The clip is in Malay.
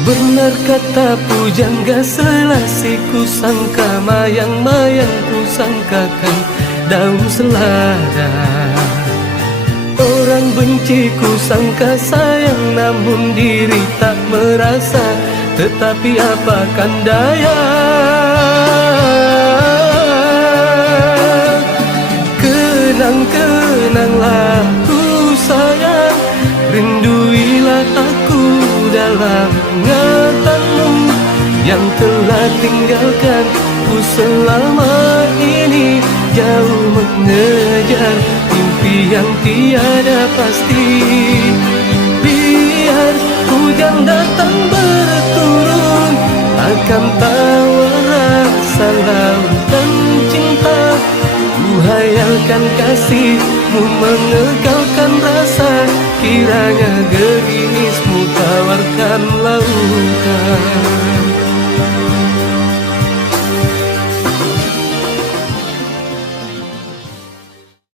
Benar kata pujangga selasiku sangka mayang-mayang ku sangkakan daun selada. Orang benci ku sangka sayang namun diri tak merasa, tetapi apakan daya. Kenang-kenanglah ku sayang, rinduilah aku dalam ingatanmu yang telah tinggalkan ku selama ini, jauh mengejar mimpi yang tiada pasti. Biar hujan datang berturun, akan tawa rasa lautan cinta. Ku hayalkan kasihmu mengekalkan rasa, kiranya gerimismu tawarkan lautan.